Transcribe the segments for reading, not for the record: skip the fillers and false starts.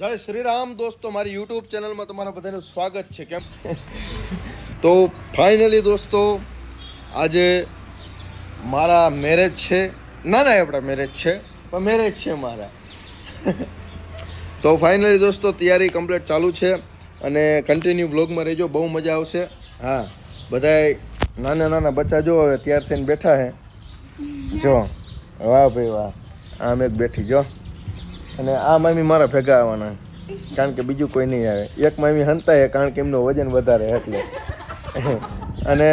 જય શ્રી રામ દોસ્તો, મારી યુટ્યુબ ચેનલમાં તમારા બધાનું સ્વાગત છે. કેમ તો ફાઇનલી દોસ્તો આજે મારા મેરેજ છે. ના આપણા મેરેજ છે, પણ મેરેજ છે મારા. તો ફાઇનલી દોસ્તો તૈયારી કમ્પ્લીટ ચાલુ છે અને કન્ટિન્યુ બ્લોગમાં રહેજો, બહુ મજા આવશે. હા, બધાય નાના નાના બચ્ચા જો હવે તૈયાર થઈને બેઠા હે. જો વાહ ભાઈ વાહ, આમ એક બેઠી જો, અને આ મામી મારા ભેગા આવવાના, કારણ કે બીજું કોઈ નહીં આવે. એક મામી હંતાય કારણ કે એમનું વજન વધારે એટલે. અને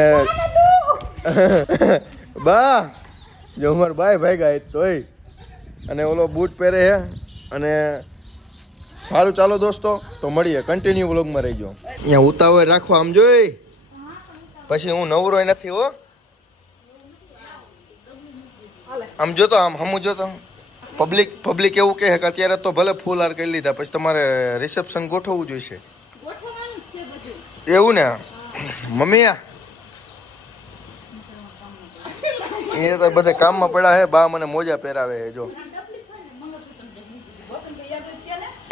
બા જો અમાર બાય ભાગ્યા તોય, અને ઓલો બૂટ પહેરે છે. અને સારું ચાલો દોસ્તો, તો મળીએ, કન્ટિન્યુ વ્લોગમાં રહીજો. અહીંયા ઉતાવળ રાખો, આમ જોઈ પછી હું નવરો નથી હો. આમ જોતો, આમ હમું જોતો. પબ્લિક એવું કહે કે અત્યારે તો ભલે ફૂલ હાર કરી લીધા, પછી તમારે રિસેપ્શન ગોઠવવું જોઈશે. એવું ને મમ્મી, એ તો બધા કામમાં પડ્યા હે. બા મને મોજા પહેરાવે જો.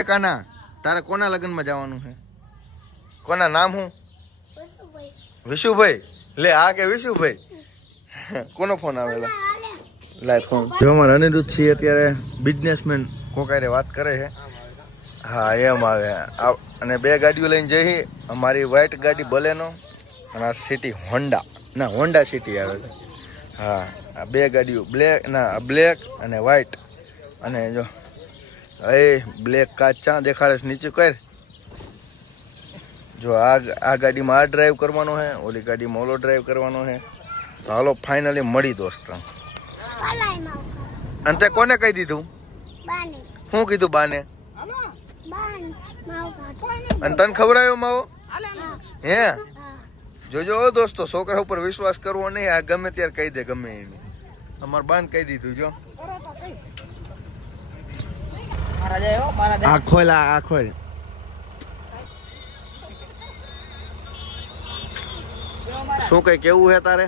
કાના, તારે કોના લગ્નમાં જવાનું છે? કોના નામ હું? વિશુભાઈ. લે આ કે વિશુભાઈ? કોનો ફોન આવેલા? Live phone. જો અમારે અનિરુદ્ધ છીએ અત્યારે બિઝનેસમેન કોકારે વાત કરે છે. હા એમ આવે. અને બે ગાડીઓ લઈને જઈ, અમારી વ્હાઈટ ગાડી બલેનો અને આ સિટી હોન્ડા, ના હોન્ડા સિટી આવે છે. હા આ બે ગાડીઓ બ્લેક અને વ્હાઈટ. અને જો એ બ્લેક કાચ ચા દેખાડે છે નીચે કર. જો આ ગાડીમાં આ ડ્રાઈવ કરવાનો છે, ઓલી ગાડીમાં ઓલો ડ્રાઈવ કરવાનો છે. તો હાલો ફાઇનલી મળી દોસ્તો. અને તે કોને કહી દીધું? શું કીધું બાને? અને તને ખવડાવ્યો માવો? હે જોજો દોસ્તો, છોકરા ઉપર વિશ્વાસ કરવો નહીં. આ ગમે ત્યારે કહી દે, ગમે એને. અમાર બાન કહી દીધું જો. આ ખોલ, આ ખોલ. શું કઈ કેવું હે તારે?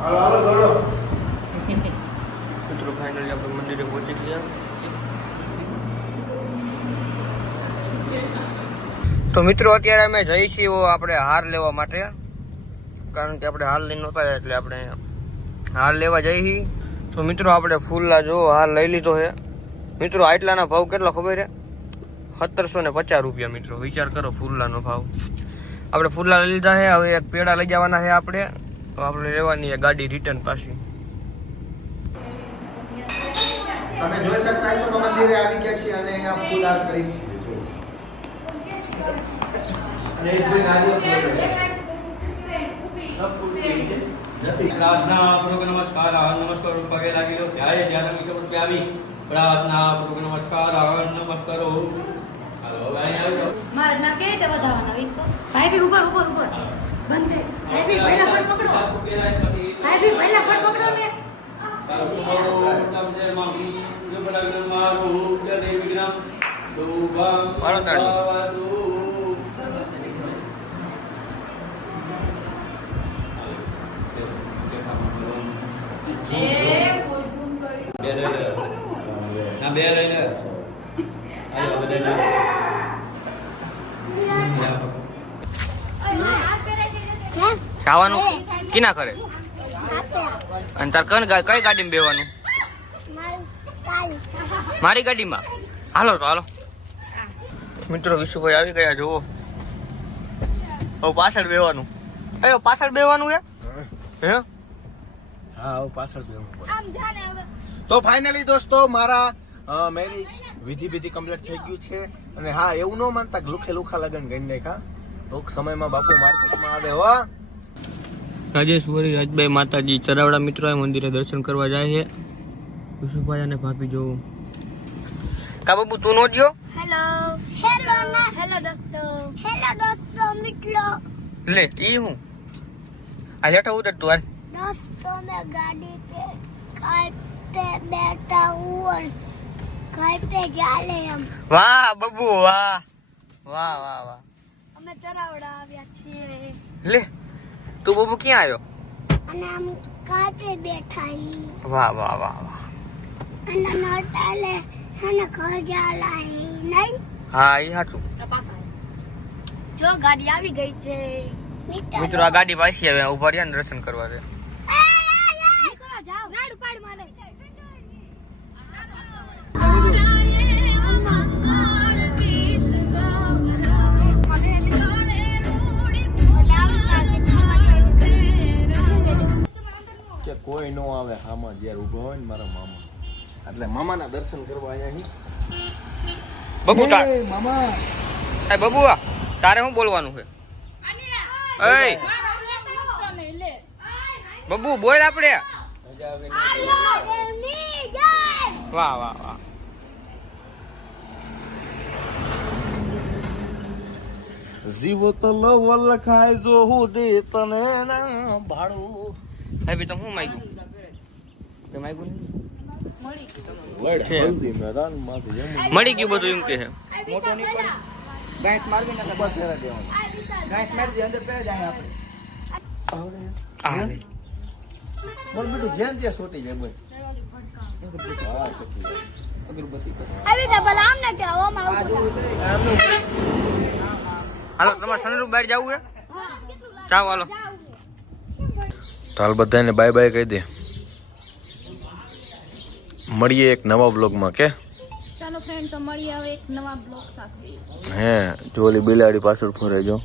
હાલો હાલો દોડો. મિત્રો ફાઇનલી આપણે મંદિરે પહોંચી ગયા. તો મિત્રો અત્યારે અમે જઈ છીએ આપણે હાર લેવા માટે, કારણ કે આપણે હાર લઈ નહોતા એટલે આપણે હાર લેવા જઈ. તો મિત્રો આપણે ફૂલલા જો હાર લઈ લીધો છે. મિત્રો આટલાના ભાવ કેટલા ખબર છે? 1750 રૂપિયા. મિત્રો વિચાર કરો ફૂલલાનો ભાવ. આપણે ફૂલલા લઈ લીધા છે. હવે એક પેડા લઈ જવાના છે આપણે. તો આપણે લેવાની છે ગાડી રિટર્ન પાછી. તમે જોઈ શકતા છો કે મંદિરે આવી ગયા છીએ અને અહીંયા ફૂલહાર કરી છીએ. અને એક ભાઈ નારિયેળ નથી. પ્રાર્થના પૂર્વક નમસ્કાર, નમસ્કાર પગે લાગી લો. ત્યારે જ્યારે તમે આવી પ્રાર્થના પૂર્વક નમસ્કાર, નમસ્કારો. હાલો હવે અહીંયા આવજો. મારા નામ કે રીતે વધાવવાના વીકો? ભાઈ બી ઉપર ઉપર ઉપર બંધ કર. ભાઈ બી પહેલા ફટ પકડો. ભાઈ બી પહેલા ફટ પકડો ને. મારો તાળી. બે લઈને ખાવાનું કિના કરે? અને તાર કઈ ગાડીમાં બેવાનું? મારી ગાડીમાં. હાલો તો હાલો. મિત્રો વિશુભાઈ આવી ગયા જુઓ. હવે પાછળ બેવાનું. પાછળ બેવાનું હે? હા હવે પાછળ બેવાનું. તો ફાઇનલી દોસ્તો મારા મેરેજ વિધિ કમ્પ્લીટ થઈ ગયું છે. અને હા, એવું ન માનતા લુખા લગન કરી નાખ્યા. ટૂંક સમયમાં બાપુ માર્કેટમાં આવે હો. રાજેશ્વરી રાજભાઈ માતાજી ચરાવડા મિત્રો મંદિરે દર્શન કરવા જાય છે. વિશુભાઈ અને ભાભી જોવું. કા બાબુ તું નો ગયો? હેલો દોસ્તો મિત્રો. લે ઈ હું આ હેઠા ઉતર તું હાલ. દોસ્તો મેં ગાડી पे कार पे बैठा हूँ, घर पे जा ले हम. વાહ બબુ વાહ વાહ વાહ વાહ. અમે ચરાવડા આવ્યા છીએ. લે તું બબુ ક્યાં આવ્યો? અને આમ કાર पे बैठा ही. વાહ વાહ વાહ વાહ. અને નટાલે અને ઘર જાલા નહીં હા એ સાચું. જો ગાડી આવી ગઈ છે. મિત્રો આ ગાડી પાછી આવે ઉભા રહ્યા ને દર્શન કરવા છે. નીકળો જાઓ. ગાડી પાડ મારે. કે કોઈ નો આવે હામાં જ્યારે ઊભો હોય ને મારા મામા એટલે મામાના દર્શન કરવા અહીંયા બબુ તાર અહીં મામા એ બબુ તારે શું બોલવાનું છે? એય બબુ બોલ આપણે. દેવની જય વાહ વાહ વાહ. જીવો તો લવલ ખાય જો હું દે તને ના ભાડું ભાઈ તો હું માંગ્યું તે માંગ્યું નહીં? વડ છે. હલ્દી મેદાન માંથી એમ મળી ગયું બધું એમ કે છે. ઉભા ફેરા દેવાનું આ લે. બોલ બેટું જ્યાં ત્યાં સોટી જાય બોલ હા ચકી અગરબત્તી આવી જા ભલા આમને કે હવામાં આવતો. હાલો તમારે સનરૂપ બહાર જવું છે? ચાલો હાલો. તો હાલ બધાને બાય બાય કહી દે. મળીએ એક નવા બ્લોગમાં કે ચાલો ફ્રેન્ડ તો મળીએ હવે એક નવા બ્લોગ સાથે. હે જોલી બિલાડી પાછળ ફરે જો